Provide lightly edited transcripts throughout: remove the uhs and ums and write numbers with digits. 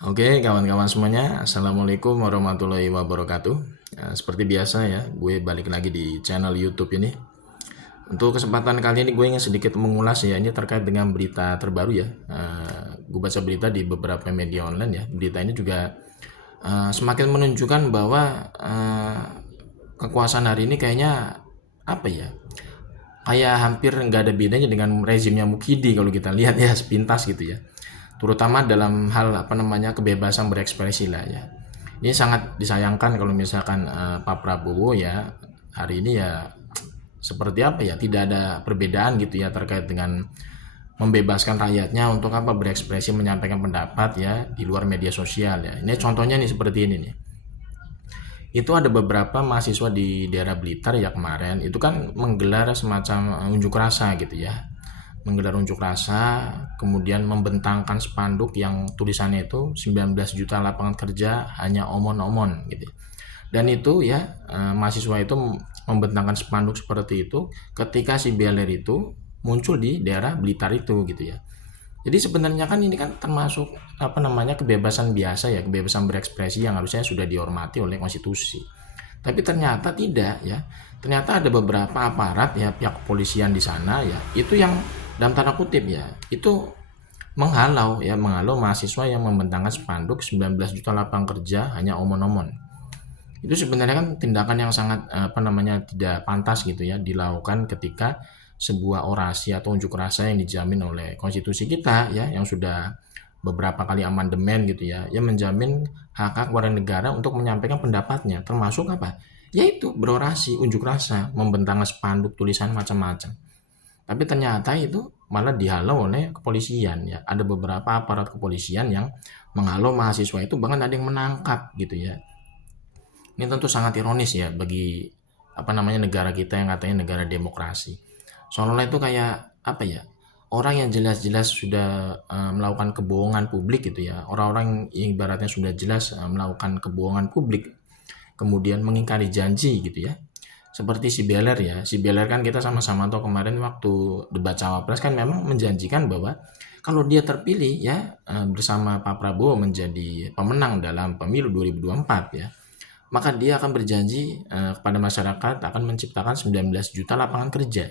Oke, kawan-kawan semuanya, Assalamualaikum warahmatullahi wabarakatuh. Seperti biasa ya, gue balik lagi di channel YouTube ini. Untuk kesempatan kali ini gue ingin sedikit mengulas ya, ini terkait dengan berita terbaru ya. Gue baca berita di beberapa media online ya. Berita ini juga semakin menunjukkan bahwa kekuasaan hari ini kayaknya apa ya? Kayak hampir nggak ada bedanya dengan rezimnya Mukidi kalau kita lihat ya sepintas gitu ya, terutama dalam hal apa namanya kebebasan berekspresi lah ya. Ini sangat disayangkan kalau misalkan Pak Prabowo ya hari ini ya seperti apa ya, tidak ada perbedaan gitu ya terkait dengan membebaskan rakyatnya untuk apa berekspresi menyampaikan pendapat ya di luar media sosial ya. Ini contohnya nih seperti ini nih. Itu ada beberapa mahasiswa di daerah Blitar ya kemarin itu kan menggelar semacam unjuk rasa gitu ya, menggelar unjuk rasa, kemudian membentangkan spanduk yang tulisannya itu 19 juta lapangan kerja hanya omon-omon gitu. Dan itu ya mahasiswa itu membentangkan spanduk seperti itu ketika si Beler itu muncul di daerah Blitar itu gitu ya. Jadi sebenarnya kan ini kan termasuk apa namanya kebebasan biasa ya, kebebasan berekspresi yang harusnya sudah dihormati oleh konstitusi. Tapi ternyata tidak ya. Ternyata ada beberapa aparat ya pihak kepolisian di sana ya, itu yang dalam tanda kutip ya, itu menghalau mahasiswa yang membentangkan spanduk 19 juta lapangan kerja hanya omon-omon. Itu sebenarnya kan tindakan yang sangat apa namanya tidak pantas gitu ya dilakukan ketika sebuah orasi atau unjuk rasa yang dijamin oleh konstitusi kita ya, yang sudah beberapa kali amandemen gitu ya, yang menjamin hak-hak warga negara untuk menyampaikan pendapatnya, termasuk apa? Yaitu berorasi, unjuk rasa, membentangkan spanduk tulisan macam-macam. Tapi ternyata itu malah dihalau oleh kepolisian ya. Ada beberapa aparat kepolisian yang menghalau mahasiswa itu, bahkan ada yang menangkap gitu ya. Ini tentu sangat ironis ya bagi apa namanya negara kita yang katanya negara demokrasi. Seolah-olah itu kayak apa ya? Orang yang jelas-jelas sudah melakukan kebohongan publik gitu ya. Orang-orang yang ibaratnya sudah jelas melakukan kebohongan publik, kemudian mengingkari janji gitu ya. Seperti si Beler ya. Si Beler kan kita sama-sama tahu kemarin waktu debat cawapres kan memang menjanjikan bahwa kalau dia terpilih ya bersama Pak Prabowo menjadi pemenang dalam pemilu 2024 ya, maka dia akan berjanji kepada masyarakat akan menciptakan 19 juta lapangan kerja.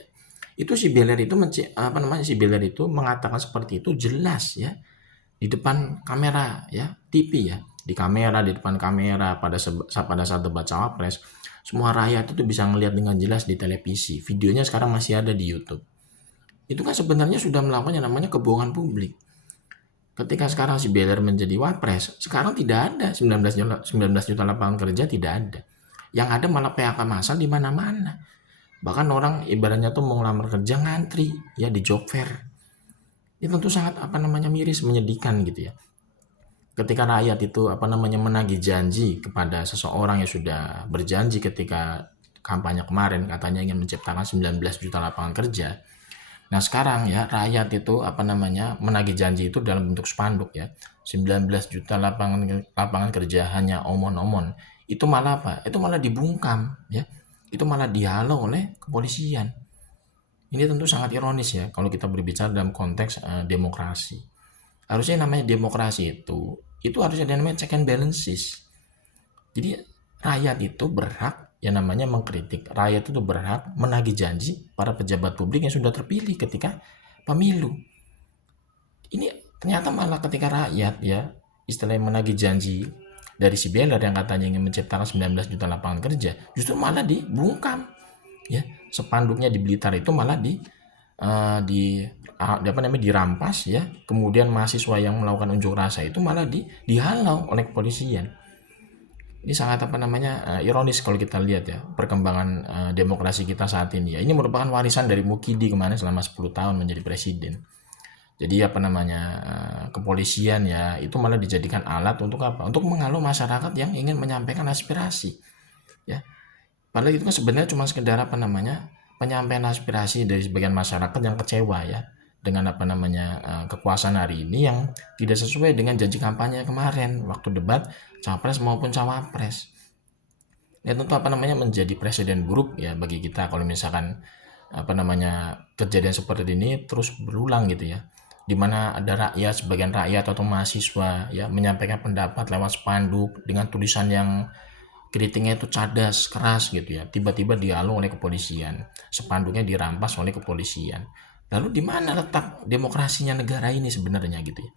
Itu si Beler itu apa namanya si Beler itu mengatakan seperti itu jelas ya di depan kamera ya TV ya, di kamera, di depan kamera pada saat debat cawapres, semua rakyat itu bisa ngelihat dengan jelas di televisi, videonya sekarang masih ada di YouTube. Itu kan sebenarnya sudah melakukan yang namanya kebohongan publik. Ketika sekarang si Beler menjadi wapres, sekarang tidak ada 19 juta lapangan kerja, tidak ada. Yang ada malah PHK massal di mana-mana. Bahkan orang ibaratnya tuh mau ngelamar kerja ngantri ya di job fair. Itu tentu sangat apa namanya miris, menyedihkan gitu ya. Ketika rakyat itu apa namanya menagih janji kepada seseorang yang sudah berjanji ketika kampanye kemarin katanya ingin menciptakan 19 juta lapangan kerja. Nah sekarang ya rakyat itu apa namanya menagih janji itu dalam bentuk spanduk ya, 19 juta lapangan lapangan kerja hanya omon-omon. Itu malah apa? Itu malah dibungkam ya. Itu malah dihalau oleh kepolisian. Ini tentu sangat ironis ya kalau kita berbicara dalam konteks demokrasi. Harusnya namanya demokrasi itu harusnya ada namanya check and balances. Jadi rakyat itu berhak yang namanya mengkritik. Rakyat itu berhak menagih janji para pejabat publik yang sudah terpilih ketika pemilu. Ini ternyata malah ketika rakyat ya istilahnya menagih janji dari si Beller yang katanya ingin menciptakan 19 juta lapangan kerja, justru malah dibungkam ya. Spanduknya di Blitar itu malah apa namanya dirampas ya. Kemudian mahasiswa yang melakukan unjuk rasa itu malah dihalau oleh kepolisian. Ini sangat apa namanya ironis kalau kita lihat ya perkembangan demokrasi kita saat ini ya. Ini merupakan warisan dari Mukidi kemarin selama 10 tahun menjadi presiden. Jadi apa namanya kepolisian ya itu malah dijadikan alat untuk apa? Untuk menghalau masyarakat yang ingin menyampaikan aspirasi ya. Padahal itu kan sebenarnya cuma sekedar apa namanya penyampaian aspirasi dari sebagian masyarakat yang kecewa ya dengan apa namanya kekuasaan hari ini yang tidak sesuai dengan janji kampanye kemarin waktu debat capres maupun cawapres. Ya tentu apa namanya menjadi presiden buruk ya bagi kita kalau misalkan apa namanya kejadian seperti ini terus berulang gitu ya. di mana ada rakyat, sebagian rakyat atau mahasiswa ya menyampaikan pendapat lewat spanduk dengan tulisan yang kritiknya itu cadas, keras gitu ya. Tiba-tiba dihalau oleh kepolisian, spanduknya dirampas oleh kepolisian. Lalu di mana letak demokrasinya negara ini sebenarnya gitu ya?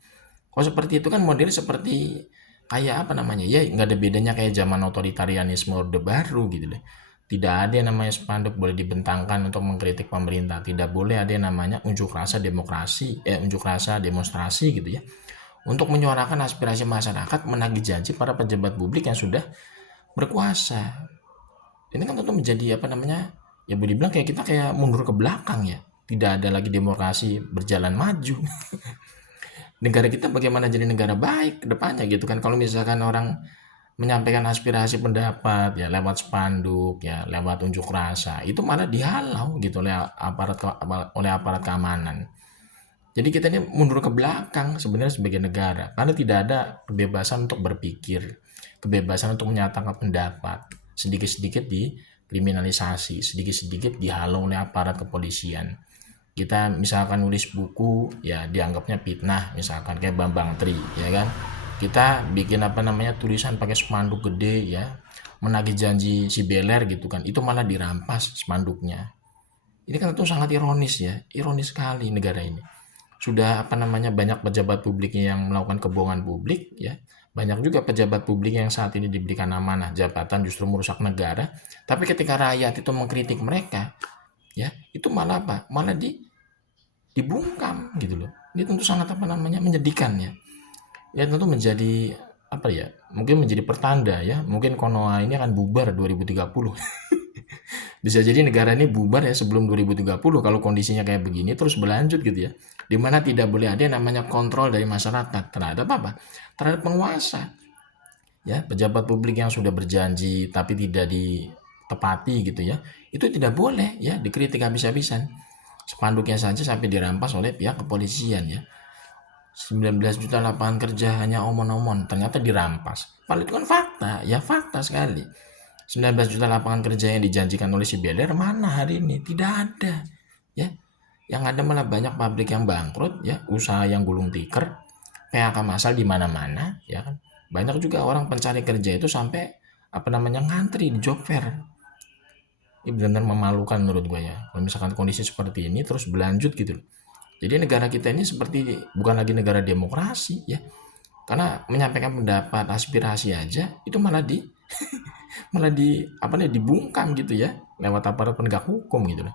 Kalau seperti itu kan model seperti kayak apa namanya ya, nggak ada bedanya kayak zaman otoritarianisme Orde Baru gitu deh. Tidak ada yang namanya spanduk boleh dibentangkan untuk mengkritik pemerintah. Tidak boleh ada yang namanya unjuk rasa demokrasi, unjuk rasa demonstrasi gitu ya. Untuk menyuarakan aspirasi masyarakat, menagih janji para pejabat publik yang sudah berkuasa. Ini kan tentu menjadi apa namanya, ya boleh dibilang kayak kita kayak mundur ke belakang ya. Tidak ada lagi demokrasi berjalan maju. Negara kita bagaimana jadi negara baik ke depannya gitu kan, kalau misalkan orang menyampaikan aspirasi pendapat ya lewat spanduk ya lewat unjuk rasa itu malah dihalau gitu oleh aparat keamanan. Jadi kita ini mundur ke belakang sebenarnya sebagai negara karena tidak ada kebebasan untuk berpikir, kebebasan untuk menyatakan pendapat, sedikit-sedikit dikriminalisasi, sedikit-sedikit dihalau oleh aparat kepolisian. Kita misalkan nulis buku ya dianggapnya fitnah, misalkan kayak Bambang Tri ya kan, kita bikin apa namanya tulisan pakai spanduk gede ya menagih janji si Beler gitu kan, itu malah dirampas spanduknya. Ini kan tentu sangat ironis ya, ironis sekali negara ini. Sudah apa namanya banyak pejabat publiknya yang melakukan kebohongan publik ya, banyak juga pejabat publik yang saat ini diberikan amanah jabatan justru merusak negara, tapi ketika rakyat itu mengkritik mereka ya itu malah apa, malah dibungkam gitu loh. Ini tentu sangat apa namanya menyedihkan ya. Ya tentu menjadi apa ya, mungkin menjadi pertanda ya, mungkin Konoha ini akan bubar 2030. Bisa jadi negara ini bubar ya sebelum 2030 kalau kondisinya kayak begini terus berlanjut gitu ya. Dimana tidak boleh ada yang namanya kontrol dari masyarakat terhadap apa? Terhadap penguasa. Ya, pejabat publik yang sudah berjanji tapi tidak ditepati gitu ya. Itu tidak boleh ya dikritik habis-habisan. Spanduknya saja sampai dirampas oleh pihak kepolisian ya. 19 juta lapangan kerja hanya omon-omon, ternyata dirampas. Padahal itu kan fakta, ya fakta sekali. 19 juta lapangan kerja yang dijanjikan oleh si Beler mana hari ini? Tidak ada. Ya, yang ada malah banyak pabrik yang bangkrut, ya, usaha yang gulung tikar, PHK massal di mana-mana, ya kan. Banyak juga orang pencari kerja itu sampai apa namanya ngantri di job fair. Ini benar-benar memalukan menurut gue ya. Kalau misalkan kondisi seperti ini terus berlanjut gitu loh. Jadi negara kita ini seperti bukan lagi negara demokrasi ya. Karena menyampaikan pendapat, aspirasi aja itu malah malah di apa nih dibungkam gitu ya lewat aparat penegak hukum gitu loh.